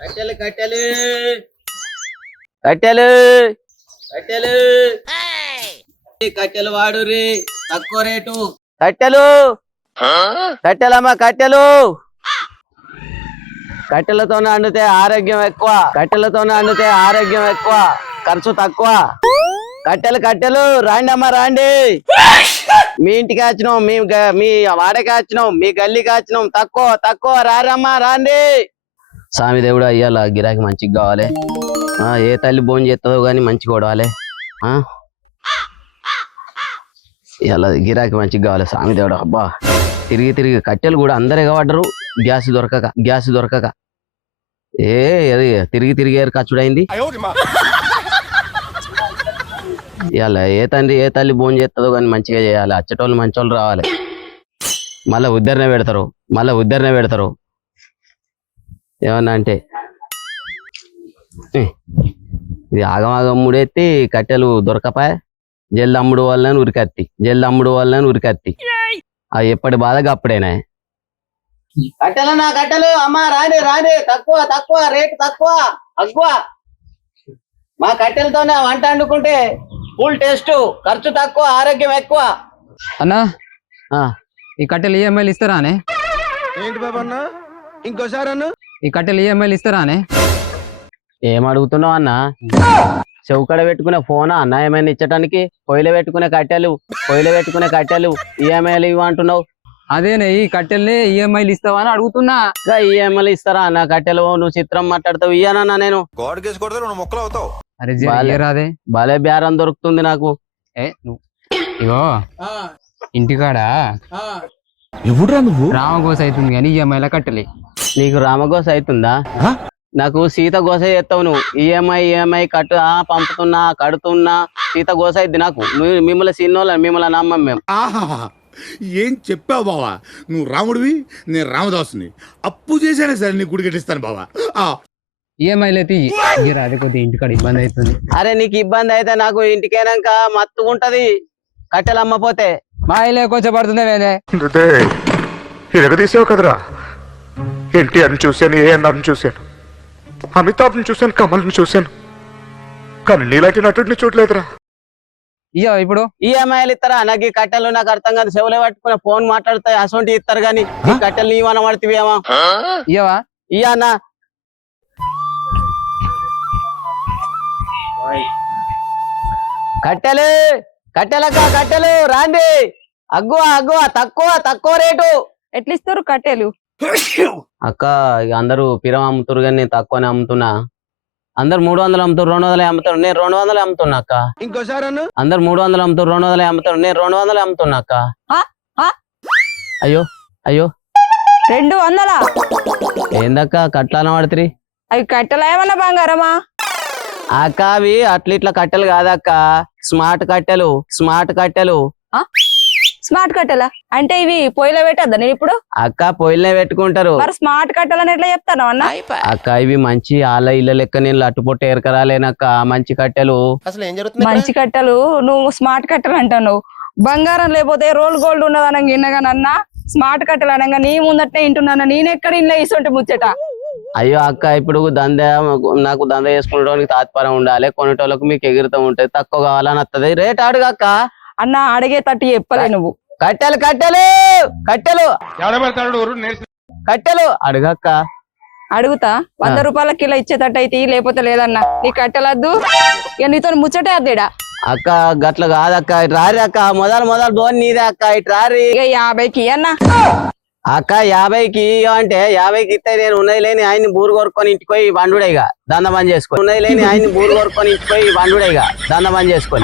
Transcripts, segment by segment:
కట్టెలు కట్టెలు కట్టెలు కట్టెలు కట్టెలు వాడు రే తక్కువ రేటు కట్టెలు కట్టెలమ్మా కట్టెలు కట్టెలతోనే అండితే ఆరోగ్యం ఎక్కువ కట్టెలతోనే అండితే ఆరోగ్యం ఎక్కువ ఖర్చు తక్కువ కట్టెలు కట్టెలు రాండి అమ్మా రాండి మీ ఇంటికి వచ్చినాం మీ వాడకి వచ్చినాం మీ గల్లీకి వచ్చినాం తక్కువ తక్కువ రారమ్మా రాండి స్వామి దేవుడు అయ్యాల గిరాకి మంచిగా కావాలి ఏ తల్లి భోజనం చేస్తుందో గానీ మంచిగా కొడవాలి ఇలా గిరాకి మంచిగా కావాలి స్వామి దేవుడు అబ్బా తిరిగి తిరిగి కట్టెలు కూడా అందరే కావడ్డరు గ్యాస్ దొరకక తిరిగి తిరిగి ఖర్చుడైంది ఇలా ఏ తల్లి భోజనం చేస్తుందో కానీ మంచిగా చేయాలి అచ్చటోళ్ళు మంచోళ్ళు రావాలి మళ్ళీ ఉద్దరనే పెడతారు ఏమన్నా అంటే ఇది ఆగమాగం ముడెత్తి కట్టెలు దొరకపాయ జల్ది అమ్ముడు వాళ్ళని ఉరికత్తి అది ఎప్పటి బాధగా అప్పుడేనా కట్టెలు నా కట్టెలు అమ్మా రాని తక్కువ రేటు తక్కువ అక్కువ మా కట్టెలతోనే వంట వండుకుంటే ఫుల్ టేస్ట్ ఖర్చు తక్కువ ఆరోగ్యం ఎక్కువ అన్నా ఈ కట్టెలు ఈఎంఐలు ఇస్తారానే ఏంటి బాబా అన్న ఇంకోసారి అన్న ఈ కట్టెలు ఈఎంఐలు ఇస్తారానే ఏం అడుగుతున్నావు అన్న చౌకడ పెట్టుకునే ఫోనా అన్న ఏమైనా ఇచ్చటానికి పొయ్యిలో పెట్టుకునే కట్టెలు ఈఎంఐలు ఇవ్వంటున్నావు అదేనే ఈ కట్టెల్ని ఈఎంఐలు ఇస్తావా అని అడుగుతున్నా ఈఎంఐలు ఇస్తారా అన్న కట్టెలు నువ్వు చిత్రం మాట్లాడతావు ఇయ్యానన్నా నేను అరే రాదే భలే బేరం దొరుకుతుంది నాకు ఇగో ఇంటికాడ ఎవడురా నువ్వు రామగోస అవుతుంది కానీ ఈఎంఐలో కట్టలే నీకు రామగోస అవుతుందా నాకు సీత గోస చేస్తావు నువ్వు ఈఎంఐ కట్టు పంపుతున్నా కడుతున్నా సీత గోస అయింది నాకు మిమ్మల్ని సిన్నోళ్ళ మిమ్మల్ని నమ్మం మేము ఏం చెప్పావు బావా నువ్వు రాముడివి నేను రామదాసుని అప్పు చేశానే సరే నీ గుడి కట్టిస్తాను బావా ఈఎంఐలు అయితే అదే కొద్దిగా ఇంటికాడ ఇబ్బంది అవుతుంది అరే నీకు ఇబ్బంది అయితే నాకు ఇంటికైనాక మత్తుకుంటది కట్టెలు అమ్మపోతే మా ఇల్లే కొంచెం పడుతుంది వేదే తీసావు కదరా ఎన్టీఆర్ని చూశాను ఏఎన్ఆర్ని చూశాను అమితాబ్ని చూశాను కమల్ని చూశాను కానీ నీలాంటి నటుడిని చూడలేదురా ఇయ్యో ఇప్పుడు ఈఎంఐలు ఇస్తారా నాకు ఈ కట్టెలు నాకు అర్థం కాదు చెవులే పట్టుకున్న ఫోన్ మాట్లాడతాయి అసొంటి ఇస్తారు గానీ ఈ కట్టెలు నీవన్న పడుతువేమా ఇయ్యవా ఇయ్యన్నా కట్టెలు రాండి అగ్గువ తక్కువ రేటు ఎట్లా ఇస్తారు కట్టెలు అక్క అందరూ పిరం అమ్ముతారు కానీ నేను తక్కువనే అమ్ముతున్నా అందరు 300 అమ్ముతారు 200 అమ్ముతారు నేను 200 అమ్ముతున్నా అక్క ఇంకోసారి అన్న అందరు 300 అమ్ముతారు 200 అమ్ముతారు నేను 200 అమ్ముతున్నా అక్క అయ్యో 200 ఏందక్క కట్టాల పడుతుంది అవి కట్టెలు ఏమన్నా బంగారమా అక్క అవి ఇట్లా కట్టెలు కాదక్క స్మార్ట్ కట్టెలు స్మార్ట్ కట్టెలా అంటే ఇవి పొయ్యిలో పెట్టద్దా నేను ఇప్పుడు అక్క పొయ్యిలనే పెట్టుకుంటారు మరి స్మార్ట్ కట్టెలని ఎట్లా చెప్తాను అన్న అక్క ఇవి మంచి ఆల ఇళ్ళ లెక్క నేను లట్టుపొట్ట ఎరకరాలేనక్క మంచి కట్టెలు అసలు ఏం జరుగుతుంది మంచి కట్టెలు నువ్వు స్మార్ట్ కట్టెలు అంటావు బంగారం లేకపోతే రోల్ గోల్డ్ ఉన్నది అనగా ఇన్నగానన్నా స్మార్ట్ కట్టెలు అనగా నీ ముందట్నే ఇంటున్నా నేను ఎక్కడ ఇంట్లో ఇస్తుంటే ముచ్చట అయ్యో అక్క ఇప్పుడు నాకు దంద చేసుకునేటోనికి తాత్పర్యం ఉండాలి కొనేటోళ్ళకు మీకు ఎగురుతూ ఉంటది తక్కువ కావాలని వస్తుంది రేట్ అడుగు అక్క అన్న అడిగే తట్టు చెప్పలే నువ్వు కట్టెలు అడుగక్క అడుగుతా 100 రూపాయల కిలో ఇచ్చేటట్టు అయితే లేకపోతే లేదన్నా నీ కట్టెలద్దు ఇక నీతో ముచ్చటే అద్దేడా అక్క గట్ల కాదక్క ఇటు రారి అక్క మొదలు బోన్ నీదే అక్క ఇటు రారి ఇక 50కి అన్నా అక్క 50కి అంటే 50కి ఇస్తే నేను ఉన్నది లేని ఆయన్ని బూరు కొరుకొని ఇంటికి పోయి వండుడేగా దంద బంద్ చేసుకొని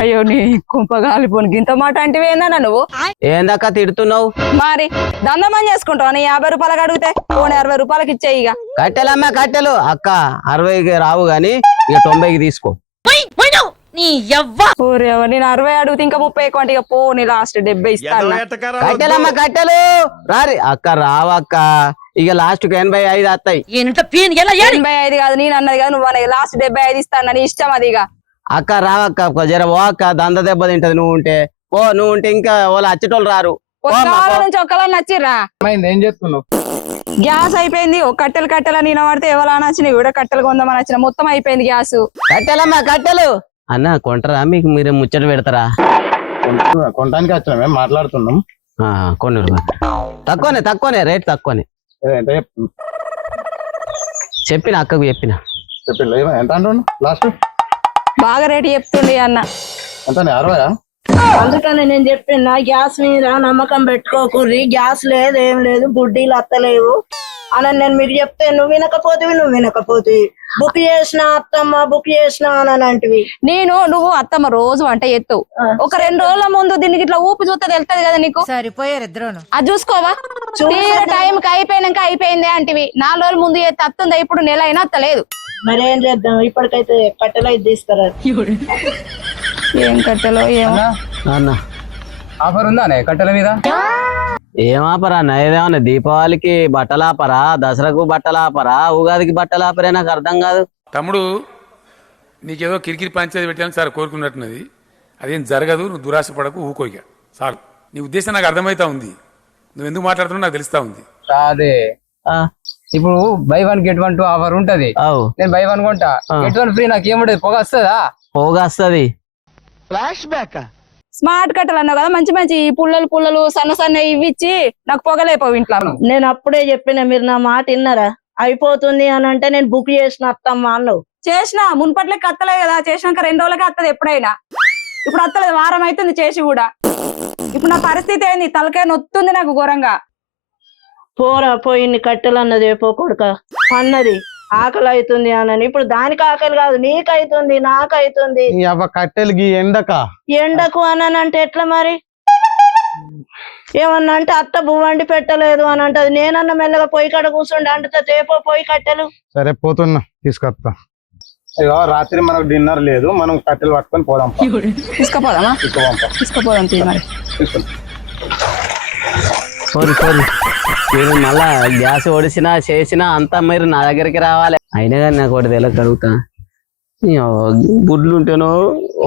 అయ్యో నీ కుంప కాలిపోను గింత మాట అంటే ఏందన్నా నువ్వు ఏందక్క తిడుతున్నావు మరి దంద బంద్ చేసుకుంటావు నీ 50 రూపాయలకు అడిగితే పోనీ 60 రూపాయలకి ఇచ్చేయి ఇక కట్టెలమ్మా కట్టెలు అక్క 60కి రావు గాని ఇక 90కి తీసుకో నేను 60 అడిగితే ఇంకా 30 కొంటే ఇక పో నీ లాస్ట్ 70 ఇస్తాను కట్టెలమ్మా కట్టెలు రారి అక్క రావక్క ఇక లాస్ట్ 85 వస్తాయి 85 కాదు నేను అన్నది కాదు నువ్వు అన్నది లాస్ట్ 75 ఇస్తాను నీ ఇష్టం అది ఇక అక్క రావక్క జర ఓ అక్క దంద దెబ్బ తింటది నువ్వు ఉంటే ఇంకా వాళ్ళు అచ్చటోళ్ళు రారు నుంచి ఒక్కలా నచ్చిర్రా ఏం చేస్తున్నావు గ్యాస్ అయిపోయింది. ఒక కట్టెలు కట్టెలని పడితే ఎవరైనా వచ్చినాయి కూడా కట్టెలు కొందామని వచ్చిన మొత్తం అయిపోయింది గ్యాస్. కట్టెలమ్మా కట్టెలు అన్న కొంటారా? మీకు మీరే ముచ్చట పెడతారా? కొనడానికి వచ్చినా మేము మాట్లాడుతున్నాం. కొన్ని తక్కువనే రేట్ తక్కువనే చెప్పిన అక్కకు చెప్పిన. చెప్పింది ఎంత అంటుండు లాస్ట్? బాగా రేటు చెప్తుండే అన్న. ఎంత 60? అందుకని నేను చెప్పిన గ్యాస్ మీద నమ్మకం పెట్టుకోకుర్రి, గ్యాస్ లేదు ఏం లేదు, గుడ్డీలు అత్తలేవు అని నేను మీరు చెప్తే నువ్వు వినకపోతే బుక్ చేసిన అత్తమ్మ బుక్ చేసిన అని అంటివి. నువ్వు అత్తమ్మ రోజు వంట చేస్తావు. ఒక 2 రోజుల ముందు దీనికి ఇట్లా ఊపి చూస్తే తెలుస్తుంది కదా నీకు. సరిపోయారు ఇద్దరు. అది చూసుకోవా? టైంకి అయిపోయినాక అయిపోయింది అంటివి. 4 రోజుల ముందు చేస్తే అత్తుందా? ఇప్పుడు నెల అయినా అత్తలేదు. మరి ఏం చేద్దాం, ఇప్పటికైతే కట్టెలు అయితే తీసుకురా. ఏం కట్టెలో ఏమో అన్న ఆఫర్ ఉందా కట్టెల మీద? ఏం ఆపరా అన్న? ఏదేమన్నా దీపావళికి బట్టలు ఆపరా, దసరాకు బట్టలు ఆపరా, ఉగాదికి బట్టలు ఆపరే? నాకు అర్థం కాదు. తమ్ముడు నీకేదో కిరికిరి పంచాయతీ పెట్టాలని సార్ కోరుకున్నట్టున్నది. అదేం జరగదు, నువ్వు దురాశ పడకు, ఊకోయిక చాలు. నీ ఉద్దేశం నాకు అర్థమవుతా ఉంది, నువ్వు ఎందుకు మాట్లాడుతున్నావు నాకు తెలుస్తా ఉంది. అదే ఇప్పుడు బై 1 get 1 2 ఆఫర్ ఉంటది. నేను బై 1 కొంటా get 1 ఫ్రీ. నాకు ఏముంటది? పొగ వస్తుందా? పొగ వస్తుంది. Flash back. స్మార్ట్ కట్టెలు అన్నావు కదా, మంచి మంచి పుల్లలు సన్న ఇవి ఇచ్చి నాకు పొగలేపోవు ఇంట్లో. నేను అప్పుడే చెప్పిన, మీరు నా మాట విన్నారా? అయిపోతుంది అని అంటే నేను బుక్ చేసిన అత్తమ్మ అన్నావు. చేసిన మున్పట్లకి అత్తలేదు కదా, చేసినాక 2 రోజులకి అత్తది ఎప్పుడైనా. ఇప్పుడు అత్తలేదు, వారం అవుతుంది చేసి కూడా. ఇప్పుడు నా పరిస్థితి ఏంది? తలకాయ నొత్తుంది నాకు ఘోరంగా. పోరా పోయి కట్టెలు అన్నది పోకొడుక అన్నది ఆకలి అవుతుంది అని. ఇప్పుడు దానికి ఆకలి కాదు, నీకైతుంది నాకైతుంది. కట్టెలకి ఎండకు అని అంటే ఎట్లా మరి? ఏమన్నా అంటే అత్త బువ్వండి పెట్టలేదు అని అంటది. నేనన్నా మెల్లగా పొయ్యి కాడ కూర్చుండి అంటే తేపో పోయి కట్టెలు. సరే పోతున్నా, తీసుకొస్తా. ఇగో రాత్రి మనకు డిన్నర్ లేదు, మనం కట్టెలు పట్టుకొని పోదాం. తీసుకుపోదామా? తీసుకుపోదాం మరి. సారీ మీరు మళ్ళా గ్యాస్ ఒడిసినా చేసినా అంతా మీరు నా దగ్గరికి రావాలి. అయినా కానీ నాకు ఒకటి తెలియక అడుగుతా. గుడ్లు ఉంటేనో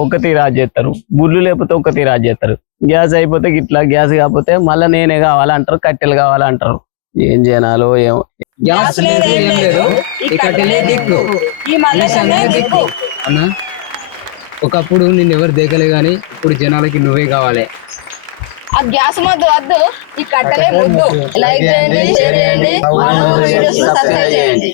ఒక తీరాజు చేస్తారు, గుడ్లు లేకపోతే ఒక తీరాజు చేస్తారు. గ్యాస్ అయిపోతే ఇట్లా, గ్యాస్ కాకపోతే మళ్ళీ నేనే కావాలంటారు, కట్టెలు కావాలంటారు. ఏం చేయనాలో ఏమో. గ్యాస్ లేదు ఏం లేదు, ఈ కట్టెలే దిక్కు. అన్న ఒకప్పుడు నిన్ను ఎవరు దేకలే గాని ఇప్పుడు జనాలకి నువ్వే కావాలి. ఆ గ్యాస్ మొద్దు వద్దు, ఈ కట్టెలే ముద్దు. లైక్ చేయండి, షేర్ చేయండి, సబ్స్క్రైబ్ చేయండి.